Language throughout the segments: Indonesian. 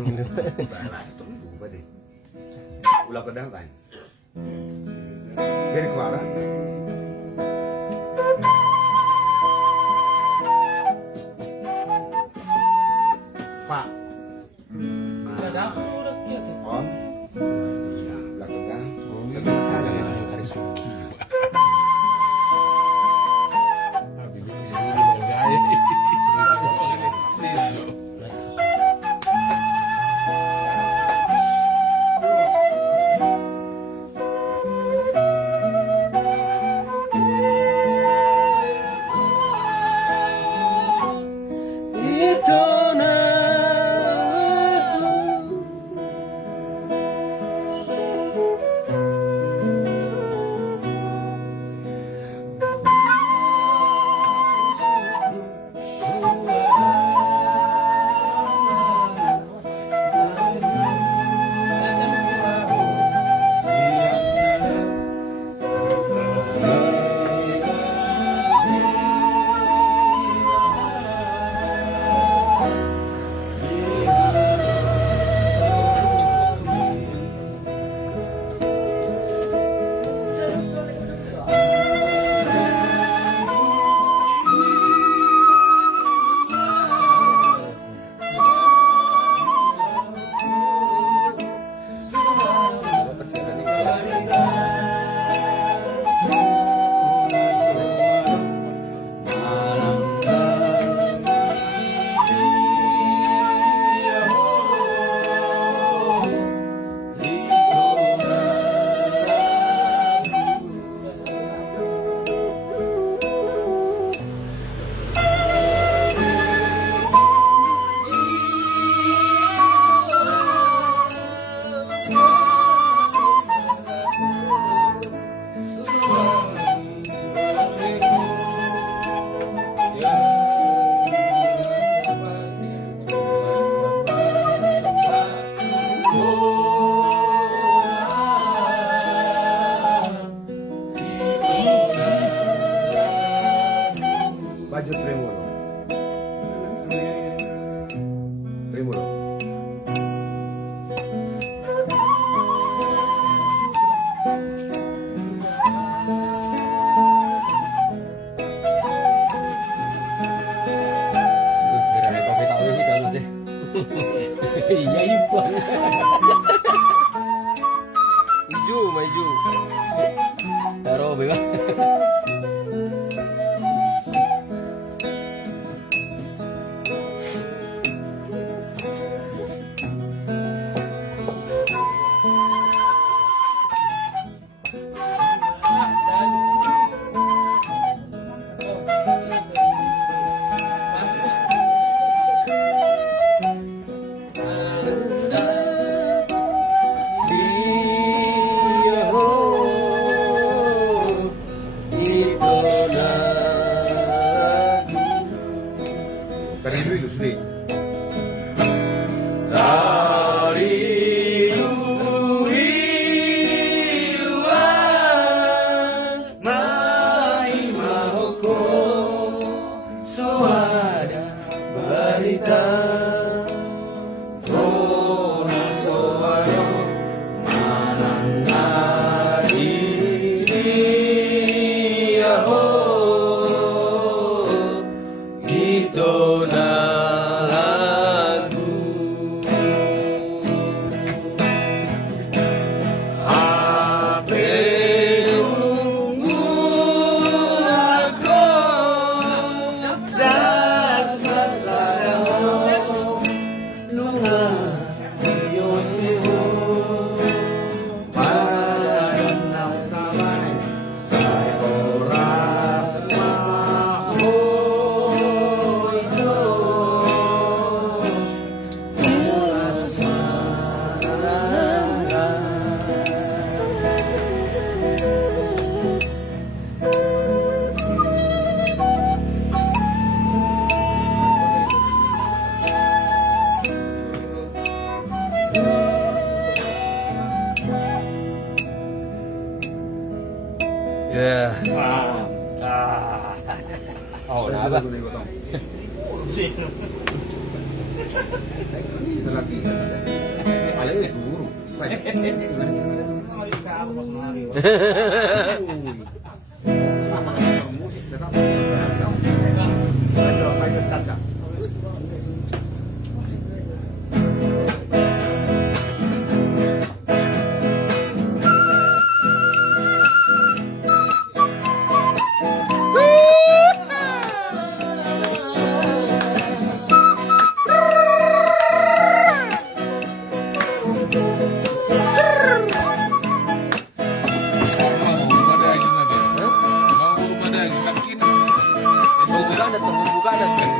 Balas itong lupa din. Ulang ko dahan. Dari kuara. Pak. Ada apa udah gitu? Om. Lakukan. Sebentar saja. Baju tremolo. Tremolo. Gerai kopi tahu sih kalau deh. Iya ibu. Maju. Taruh bebas. Kari dulu sulit. Itu lagi. Paling guru. Lanjut caca. Buka datang.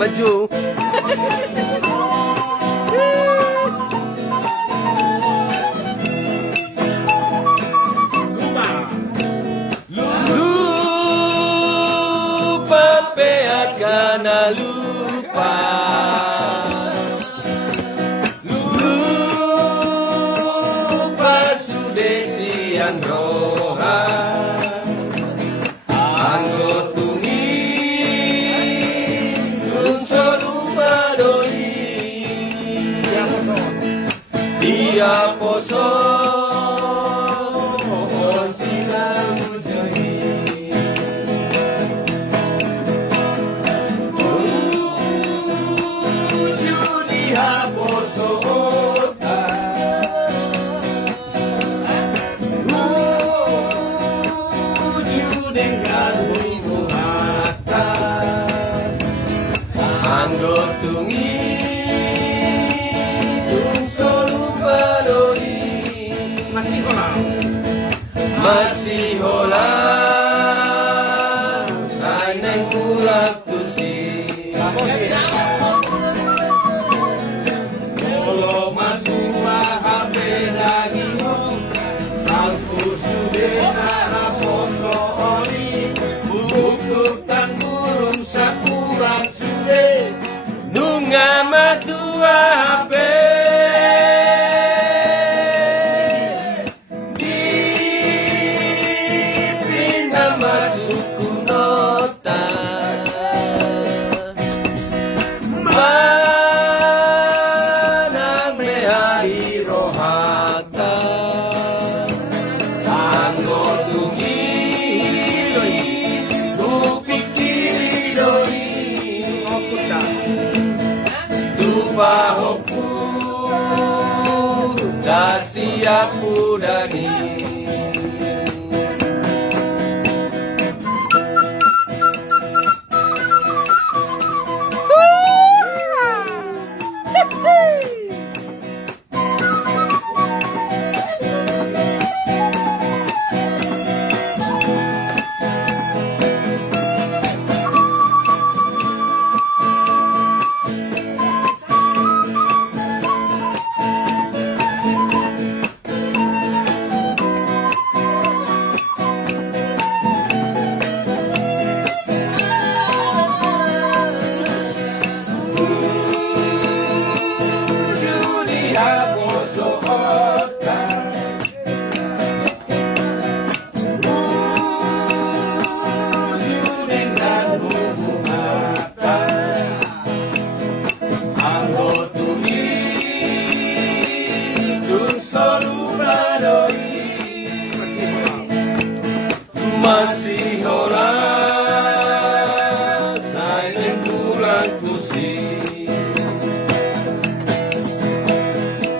Maju. Lupa pe akan lupa. Lupa sudah siang roha. Dia poso silang jai dia poso dengan mata anggo tungi masih hola saneng kulak tusi kalau masuk HP lagi salku sudah poso oli bukuk tangurung sakurang sude nunga matua HP Bahoku dah siap udani. Masih orang saya kurang pusing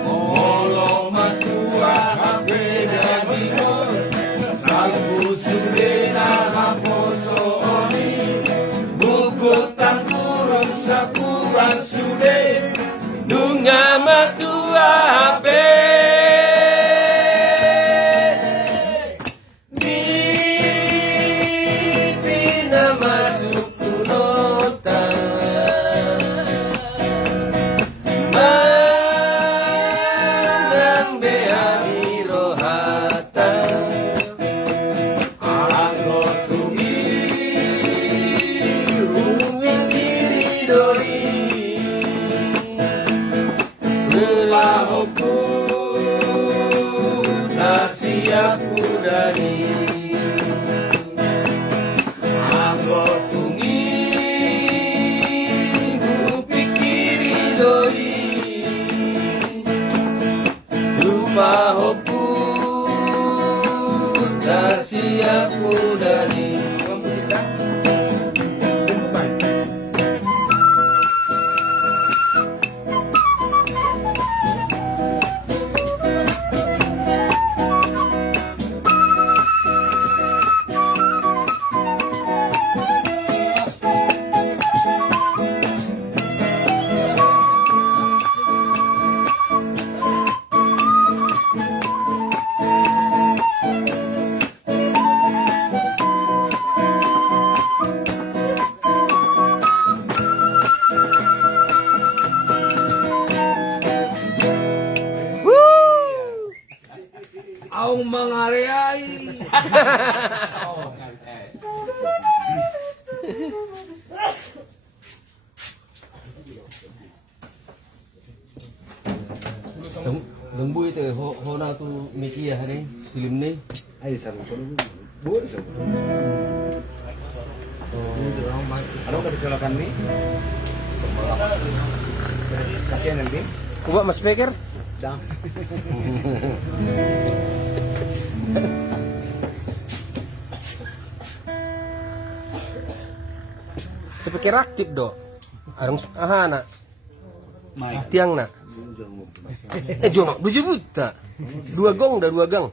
Molo matua HP dari salku sudah haposo oli buku tangkurung sakurang sudah nunga matua HP Bahoku tak siap udani Anggo tungi ku pikir mengareai. Đồng bui từ hồ nào tu mi kia hay đấy slim này. Ayo sarung kono boleh sarung. Ada nggak kecelakaan nih? Kakian nanti? Kuba mas speaker? Dah. Speaker aktif do. Arang aha na. Mai. Tiang na. Jono 2 juta. 2 gong dah 2 gang.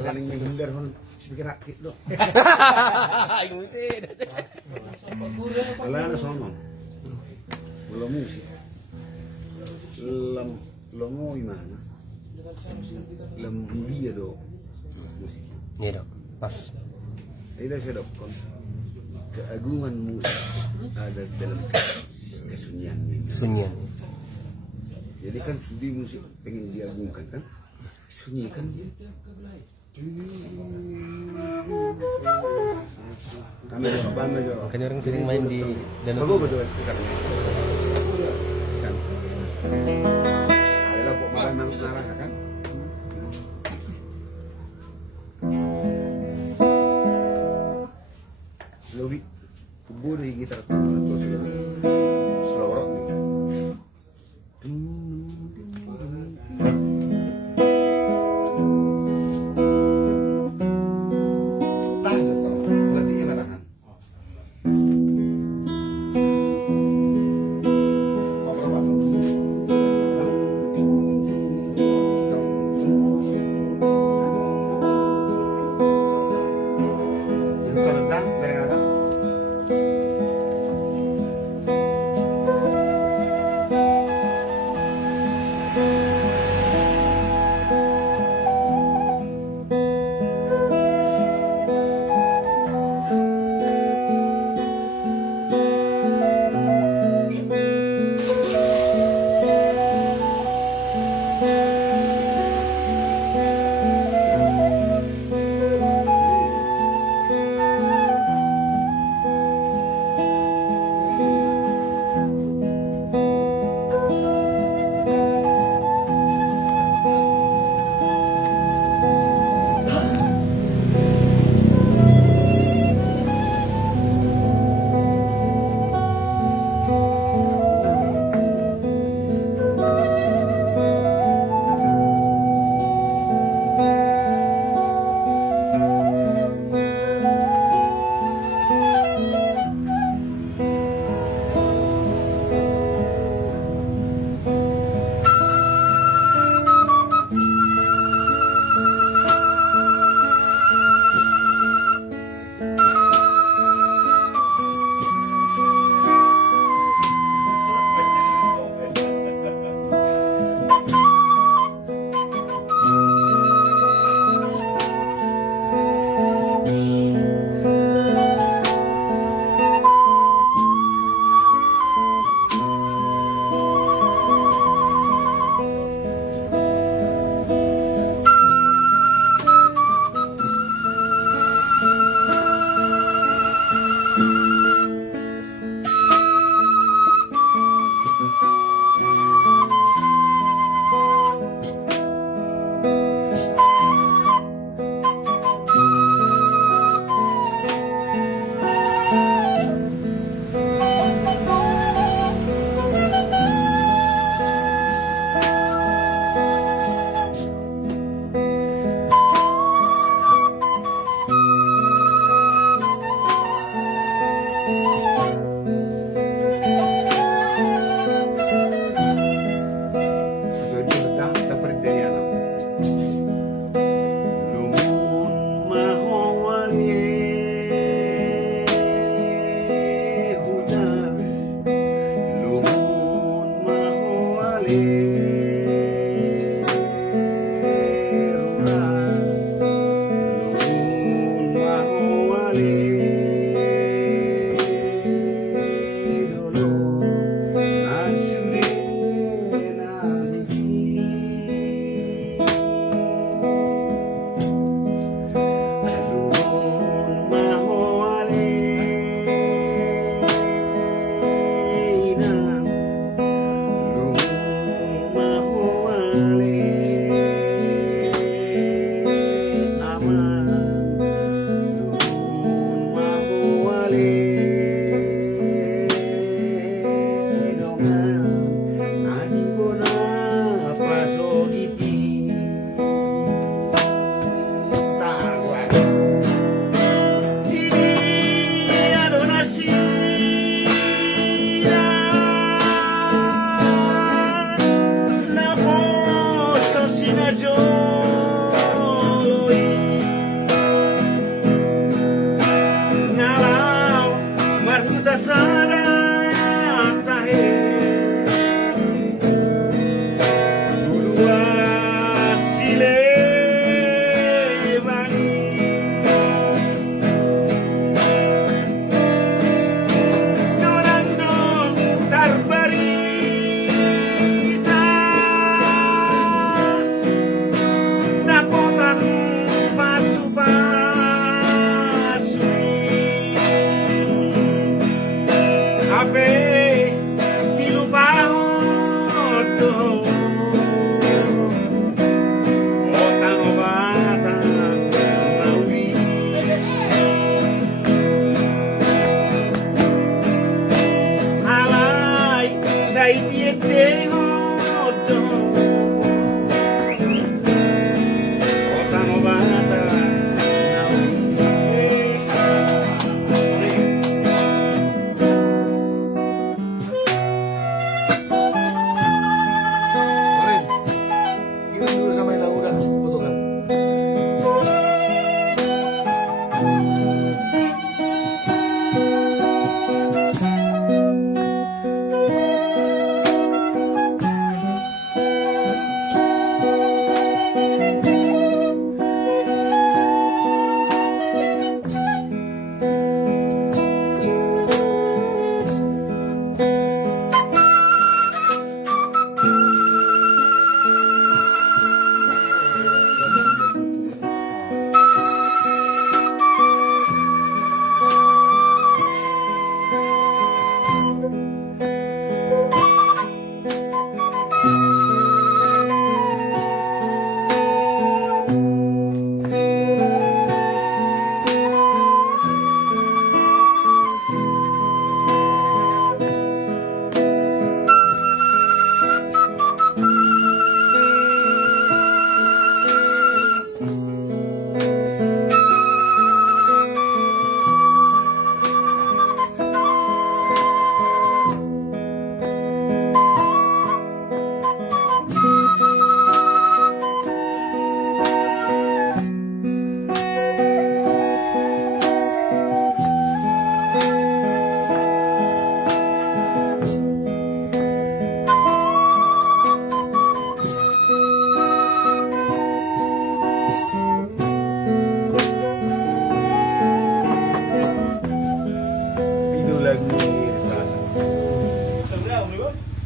Saling menghindar kan pikir aktif dong. Ayo sih. Wala na sono. Wala musik. Longo imana. Dia do. Musik. Iya dok. Pas. Ila siya dok kon. Keagungan musik ada dalam kesunyian ini. Sunyian. Jadi kan di musik pengen diagungkan kan, sunyi kan dia. Kami banda jo. Makanya orang sering main di danau. Bagus betul sekarang. Adalah kok malah narah kan. Lebih kubur di gitar atau slow rock nih. Tahan tuh, berarti matahan. Apa itu kalau dah, saya ada. sai dia dehodo Otano bata Kemarin, kirim dulu sama yang udah fotokan.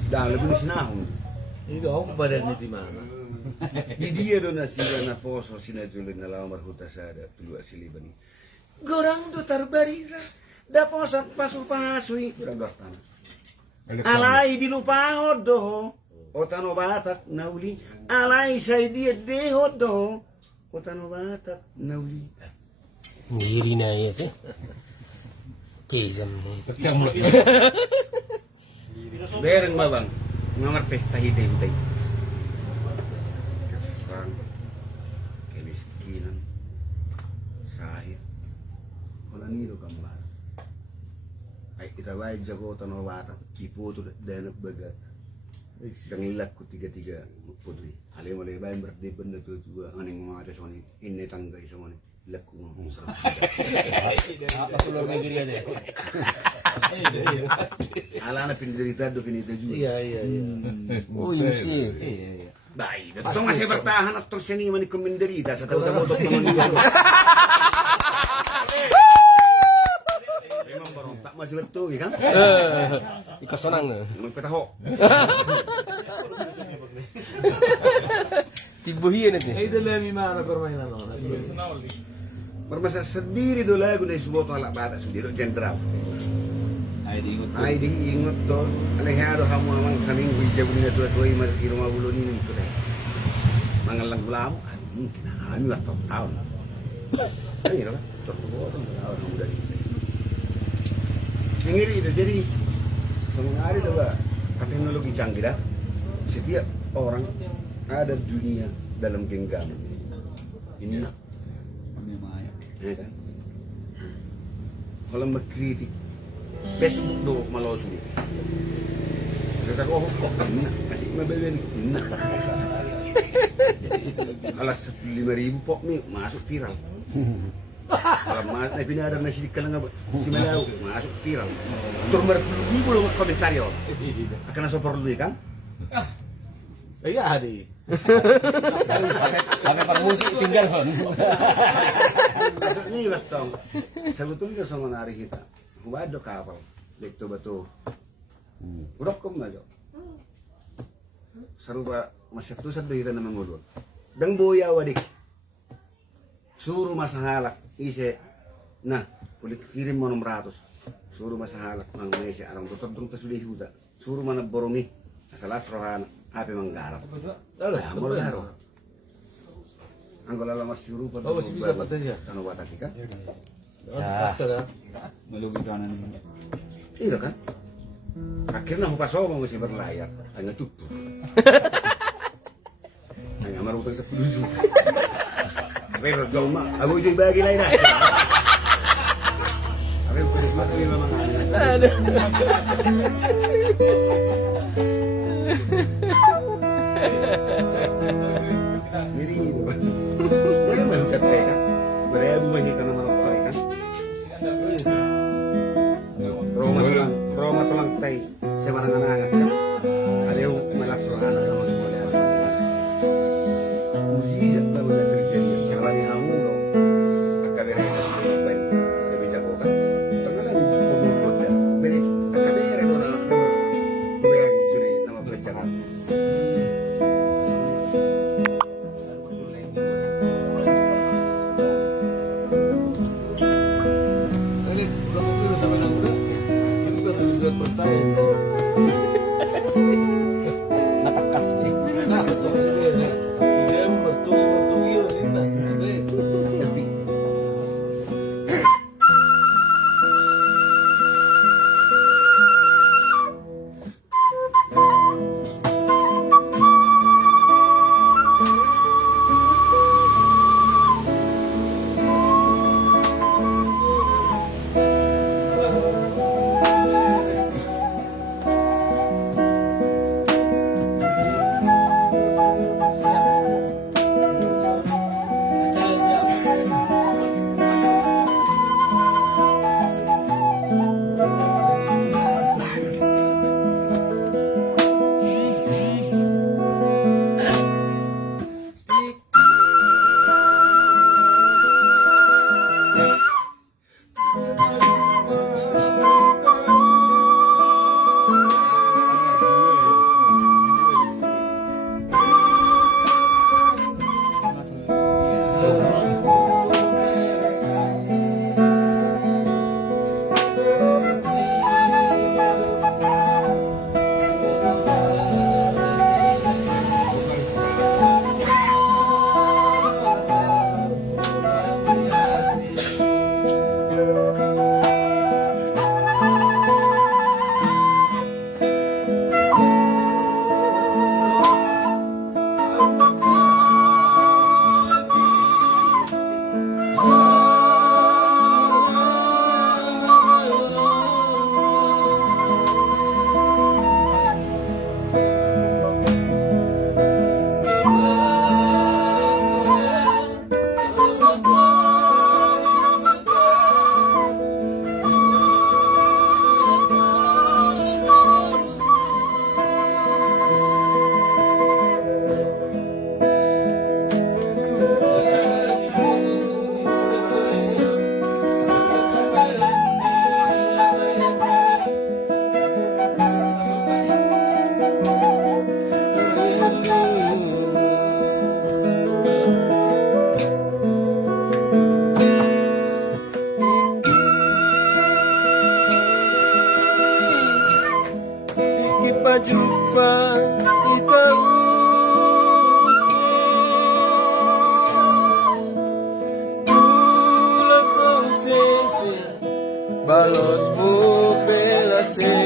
Dah lebih sinahon. Itu aku badan di mana? Di dia do nasiba na poso sinajulin na lamar huta sada tulu asilibani. Gorang do tarbarira. Da posa pasu-pasui kurang gartan. Alai di lupa do. Otano batak nauli. Alai sai dia deho do. Otano batak nauli. Ngiri na itu. Kisam nih. Bereng mabang, ngamar pesta hiday-hiday. Kesang, kemiskinan, sahid, wala nilo kambar. Ay itaway jago tanong bata, iputo danap bagat. Dangilat ko tiga-tiga putri. Alim malay bayan birthday banda to juga aning mga atas wani inne tanggay sa wani lakko ng sarap. Apa keluar negeri ada? Ala na pinderita do pinita juga. Iya. Oh iya sih. Baik, ito nga siya bertahan at itong siya ni Manik Kuminderita sa tawag-tawotok naman niya. Memang barong tak masih betul, ya kan? Ikas senang. Magpataho. Tibuhin nanti. Itu lah mimara permainan orang. Permasa sendiri do lagu na isuboto halak bata sendiri jenderal. Ay di ingot do. Alehado hamo naman sa minggu ijabun na tuwa-tuwa yung iruma bulo ni nito na. Mga lang kinahami lah tahun. Ay, no? Tortugo ito, mga muda dito. Yang itu jadi hari itu teknologi canggih dah. Setiap orang ada dunia dalam genggaman. Ini ya kan? Kalau mengkritik Facebook do malau sendiri. Kita kok kasih mebelen ini. Kalau 5.000 pok nih masuk viral. Kalau mas, pindah ada nasi di kalang si Malau masuk viral. Turun berpuluh belum komentar ya. Akan asal perlu kan? Iya hadi. Pakai permusik tinggal kan. Maksudnya betul. Sebetulnya sama nari kita. Waduh kapal. Betul. Urok kem aja. Serupa masih tu satu kita nama ngulur. Deng boya wadik. Suruh masahalak ise. Nah, boleh kirim mau 600. Suruh masahalak mang Malaysia arang tutup tung tasudih huda. Suruh mana boromi. Asalah serohan api manggarap. Ambil haro. Anggol alam masih rupa. Oh, masih bisa patenya. Anu bataki kan? Kasar ya. Iya kan? Akhirnya aku pas ngomong masih berlayar, hanya tubuh. Hanya marutang 10 juta. Pero jauh mah, aku juga bagi lain aja. Tapi aku udah buat ini memang ada. Miri itu. Dia mau kata kan, beribu banyak karena merokok kan. Roma tulang tay, sebarang anak kan. Ada yang malas rohan, ada yang masuk boleh. Mujizat baru terjadi. Salah yang kamu dong. Akademi kasih baik, dia bisa bukan. Tenggelam pemukul dan beri akademi orang gue yang sudah nama pelajaran. Ini kalau itu sama anak muda, itu kan lebih percaya. Natakas nih. Nah, sama dia, dia bertugi ini nah, tapi Jumpa kita balos mo pelase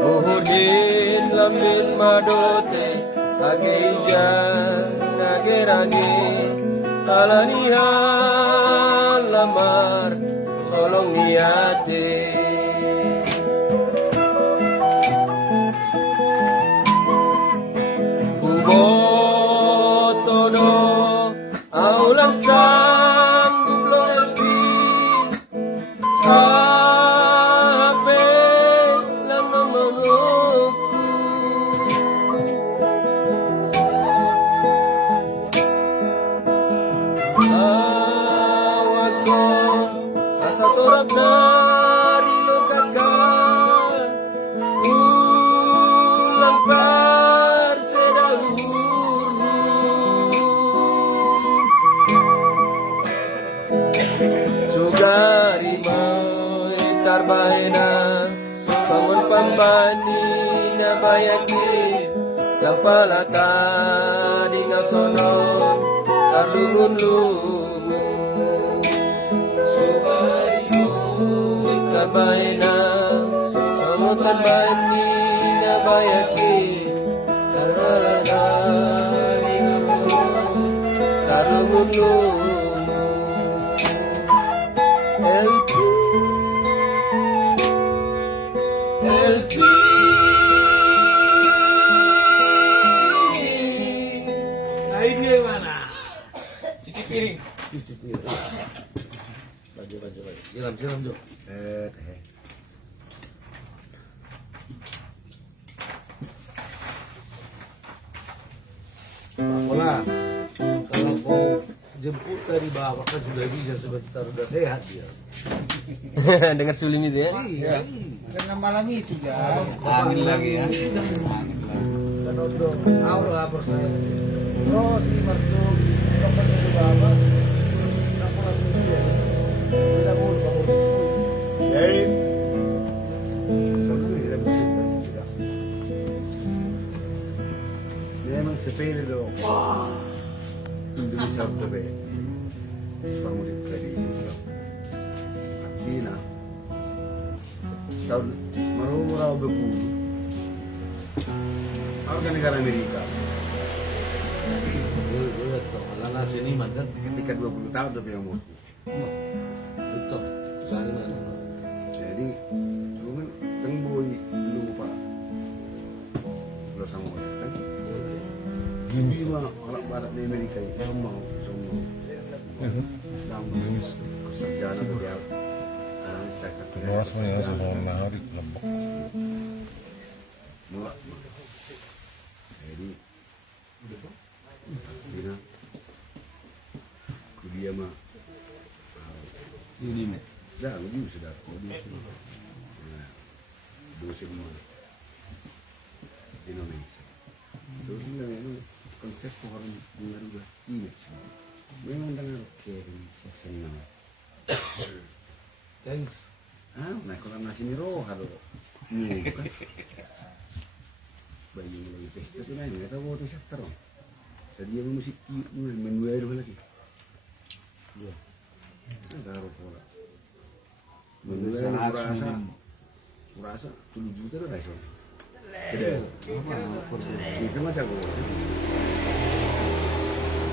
Uhudin lamin madote Agejan agerage Alanihan lamar Tolong niate Bubotono Aulang sang dublolpin Kape lang namanokku Awak ko Sa torap na rilog kakal Ulang par Sugari mo itarbahena Samun pambani na bayakin Lapalata di nga sonon Tarlungun-lungun Sugari mo itarbahena Rotan bani na bayaki Kararani ko Karugulo LP LP Nah ini yang mana? Cuci piring. Cuci piring. Baju. Siram Jo. Teh. Pola. Kalau mau jemput dari bawah kan sudah bisa sebentar udah sehat dia. Dengar suling itu ya? Iya. Karena malam itu ya. Angin lagi ya. Kan udah aura bersaya. Terus di masuk kapan dari bawah. Kapan lagi dia? Tidak boleh bangun. Jadi, selalu dia bersih juga. Dia memang sepele loh. Indonesia berbe. Musik dari itu. Dina. Tahun marau beku. Warga negara Amerika. Lihat tuh, ala seniman kan. Ketika 20 tahun udah punya umur. Itu sana. Jadi cuman tengboy dulu pak. Kalau sama masak kan. Ini mah orang barat di Amerika itu semua. Sarjana beliau. Bawas mo niya sa mga naharik na bak. Mula. Jadi Dina kuliah mah Ini nih. dah lebih sudah dosen mah Indonesia. Terus bilang itu konsep orang mengaruh image. Memang dengan caring sesenang. Thanks. Nah kalau nasi miro halo. Kan. Bayi lagi pesta tu lain, nggak tahu tu siapa terong. Sedia musik main dulu lagi. Ya, taruh pola. Merasa 7 juta dah iso. Sudah. Itu macam apa?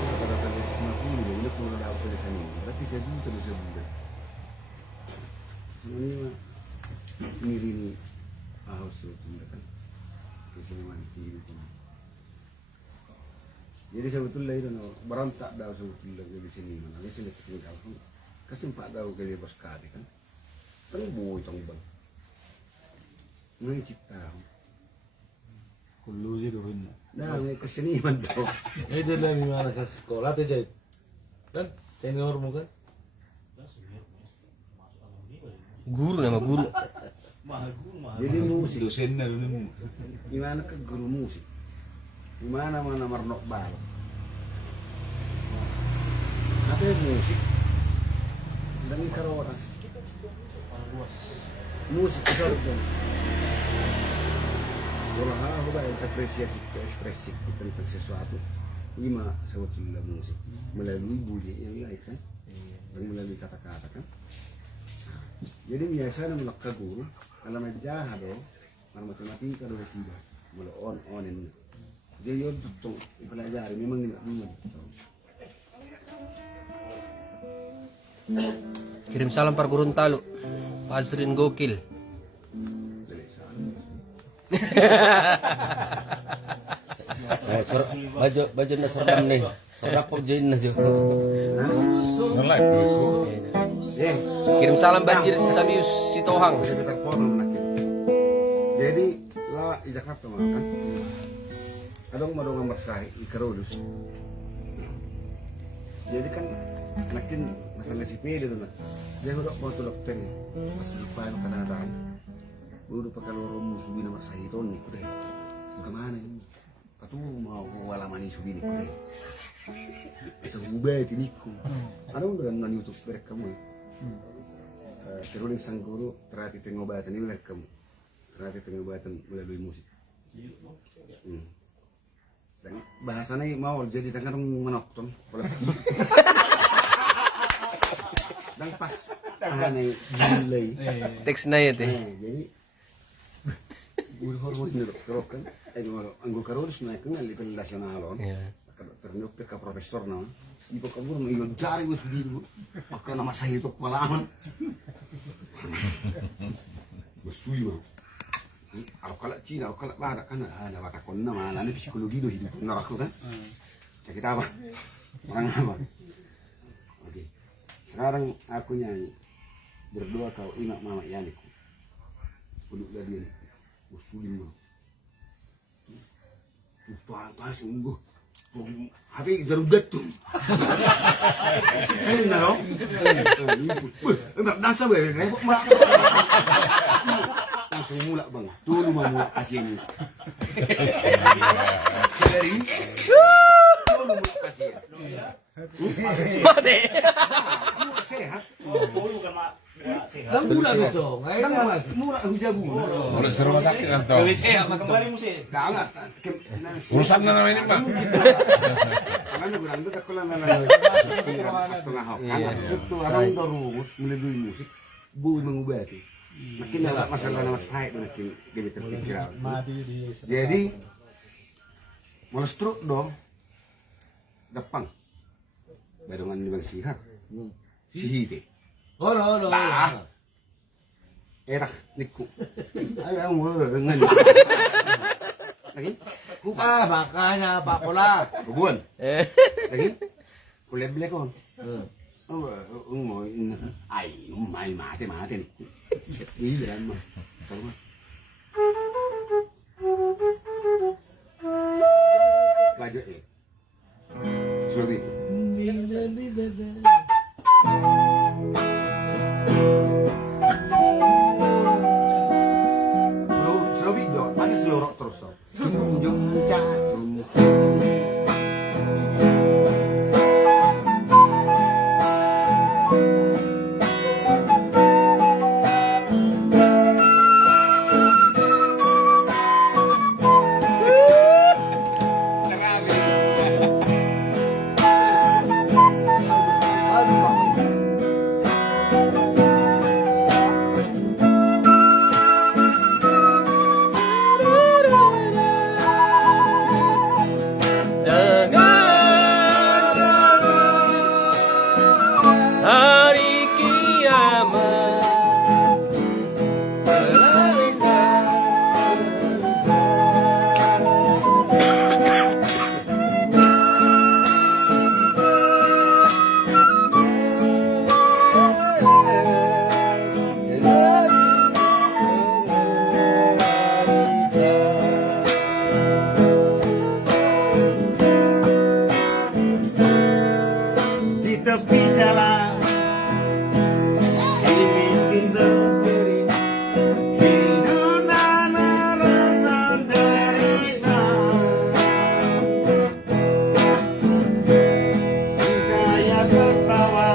Kata-kata 50 ini kalau dah usah di sana. Berarti 1 juta dah sebulan. Semuanya ini harus kan. Kesenangan hidup. Jadi sebetulnya itu berontak dah sebetulnya di sini mana. Di sini tinggal kasih 4 tahun kali bos kali kan. Tengboy tong bang. Ngai cipta. Kulu je doin. Dah ngai kesenian tuh. Ini dia dari mana ke sekolah tu Jait? Kan senior mu kan? Guru nama guru. Jadi musik. Dosen na dulu. Gimana ke guru musik? Gimana mana marnok bal? Apa musik? Dan karoras. Musik itu Walau aku banyak apresiasi ke ekspresi tentang sesuatu. Lima sebetulnya musik melalui bunyi yang lain kan, dan melalui kata-kata kan. Jadi biasanya melaka guru kalau menjahat do, matematika do sida, mula on ini. Jadi yo tuh pelajari memang tidak benar. Kirim salam par Gorontalo. Pak Azrin gokil. Baju na serem nih. Serap pojin na jo. Nalak duit ko. Kirim salam banjir Sabius Sitohang. Jadi lah di Jakarta mah kan. Adong madong mersai ikarudus. Jadi kan makin masalah sipil itu nak. Dia udah mau dokter nih. Pas lupa yang kadang-kadang. Udah pakai lorong musuh bina mersai itu nih kuda. Kemana ini? Patu mau walamani subini kuda. Bisa ubah tiniku. Adong dengan YouTube mereka kamu. Seruling sang guru terapi pengobatan ini mereka kamu. Terapi pengobatan melalui musik. Dan bahasanya mau jadi tangan menokton. Dan pas tangannya gilai. Teks na ya teh. Jadi Gue hormat nih dok kan. Anggo karus naik kan level nasional on. Iya. Ternyata ke profesor nama. Ibu kamu mau iyo jari gue sudah dulu. Maka nama saya itu pengalaman. Besui mah. Kalau Cina, kalau Barat kan ada watak kona malah ini psikologi do hidup neraka kan. Sakit apa? Orang apa? Oke. Sekarang aku nyanyi. Berdoa kau ingat mama Yaniku. Peluklah dia. Muslim mah. Tuh sungguh. Tapi garugat tuh. Enak dong. Enggak dansa be. Langsung mulak bang. Tuh mau mulak kasih ini. Dari. Tuh mulak kasih. Mati. Sehat. Dan mula gitu, nggak Kan enak lagi. mulak hujabu. Boleh seru sakit kan tau. Kembali musik. Sangat. Urusan na naman ini bang. Karena bilang itu aku lama tengah itu orang terus mulai dulu musik, bu mengubah itu. Makin ada masalah nama saya itu makin dia terpikiran. Jadi mulai struk dong, Jepang, barengan dengan Sihar, Sihide. Oh, no. Erak niku, ayo ngan. Lagi, Ah, makanya Pak Pola. Bubuan. Lagi, kulit beli kon. Mau mati nih. Ini dalam mah. Baju eh. Slobi. Slobi dong, pakai selorok terus dong. Hari kiamat Di tepi jalan ini miskin terjerit hidup dan derita Hidayah tertawa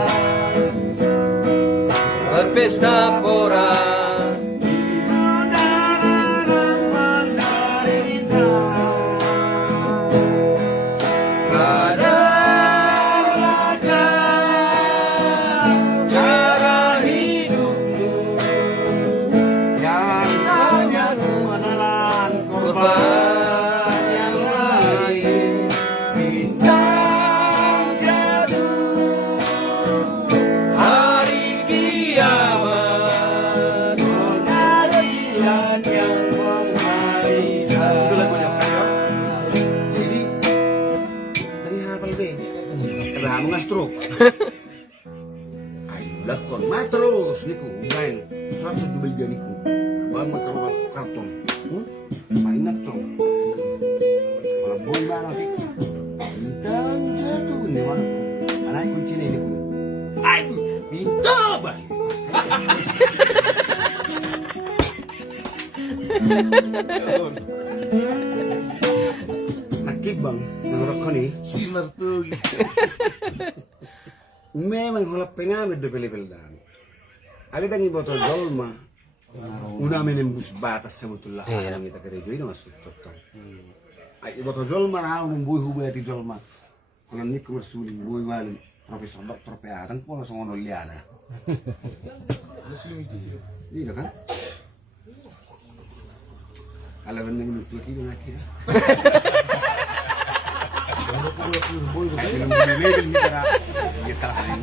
berpesta pora hidup dan menderita Sadarlah cara hidupmu yang hanya menelan korban yang lain bintang jatuh hari kiamat pengadilan yang menghabiskan itu lagunya jadi dari hafal deh terhamu ngastroke ayo lakon terus niku main 173 niku bang kalau karton main tuh kalau boy mana sih bintang jatuh ini mana kunci ini niku ayo bintang bang nakib bang ngerokok nih Si mertu. memang hulap pengamit do pilih dan ada dangi botol dolma udah menembus batas sebetulnya yang kita gereja ini masuk total ay botol dolma na membuih hubungan di dolma kalau nik mersuli buih malam profesor dokter peatan pun langsung ngono liana iya kan Alam mo nang luto kilo na kira. Film level ni kara. Kita kain.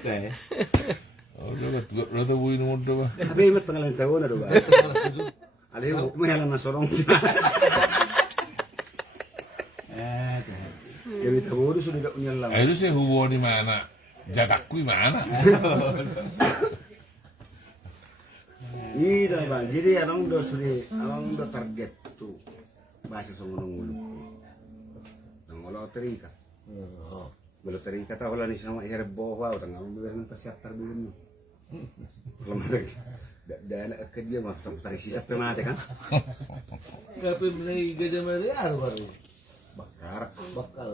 Teh. Oh, lo tuh buin muda bah. Tapi imat pangalan tahu na do ba? Ada yung may halang na sorong. Jadi tahu itu sudah punya lang. Itu sih hubungan di mana? Jadakku di mana? Iya bang. Jadi anong do target tu bahasa songonong ulu. Nang wala terika. Wala terika ta wala ni sama herbo wa utang ang bilang ng pasyaktar bilin mo. Kalau mereka dana ke dia mah tarisi sa pemate kan. Kapag may gajah mali, ano ba rin? Bakar. Bakal.